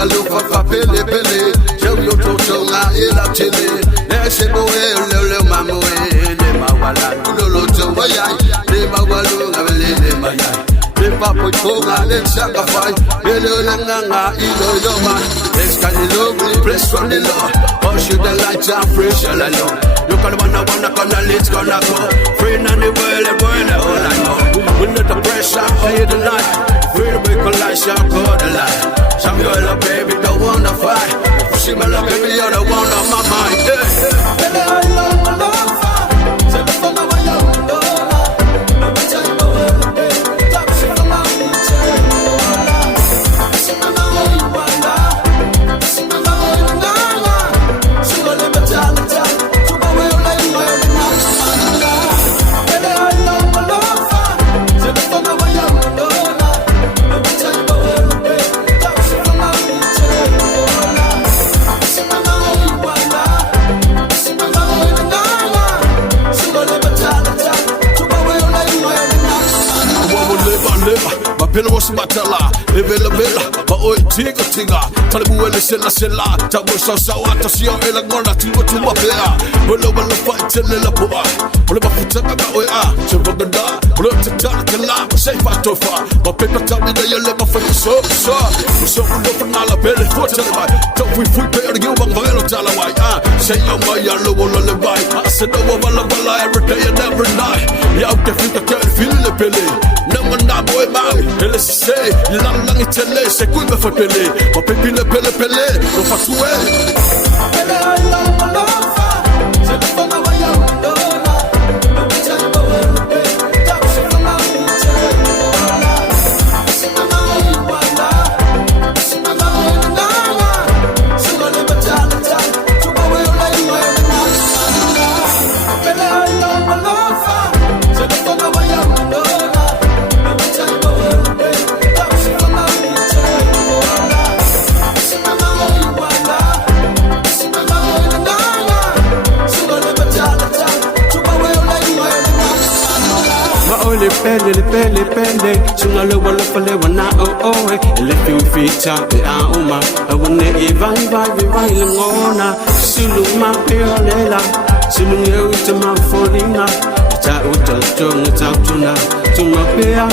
walufa fa pele pele. Show you to na ila chile. Let's go le mamoe le mawala. Lolo to waya le mawalu ngabele maya. Le papo tonga le shaka fight. Bele nganga ilo yoma. Let's get the love, press from the Lord. Oh, shoot the lights and fresh all alone. You can wanna gonna let's gonna go. Free on the world, all I know. Under the pressure, play the night. Free to make a light, shall go the light. Some girl, baby, don't wanna fight. She my love, baby, you're the one on my mind. Baby, I love my love. Say the phone away, I don't know. Let me tell you the world, baby. Stop, she don't love me, tell you. She don't know you wanna. She don't know you wanna. She don't let me tell you, tell you. To my way, like where the night is. Baby, I love my love. Say the phone away, I don't know. Let me tell you the world, baby. Stop, she don't love me, tell you. She don't know you wanna. She don't know you wanna. She don't let me tell you, tell you. To my way, like where the night is. Live, my pillow was my tala, Villa, my oil tiga, Talibu, Sella, Tabu, Sawa, Tasio, Elagona, to my player, will fight till the Pua, Whatever Futaka, Chivagada, Blood to Tala, safe out of far, but people tell me that you live for you so, so from Alabama, for Talawai, don't we prepare to give one Velo Talawai, say your my yellow lullaby, I said, oh, Walla, every day and every night, yeah, I can feel the Billy. Na boy maui, ele se sei, lang itele, se kuiba fa pele, ma pepile pele, no fatue. Pele I love my love, se te fana wa ya ndona, no me tell you what we do, tap she fana mi tell you, she fana you wanda, she fana you ndana, she gonna be tell, to go away like where the night is. Pele I love my love, se te fana wa ya ndona. Le pele, suna le wala fale wana oh le fi fita pe a uma wone e vai le ngona sulu ma peolela sulu nge utama folina ta uta tuna tuma pea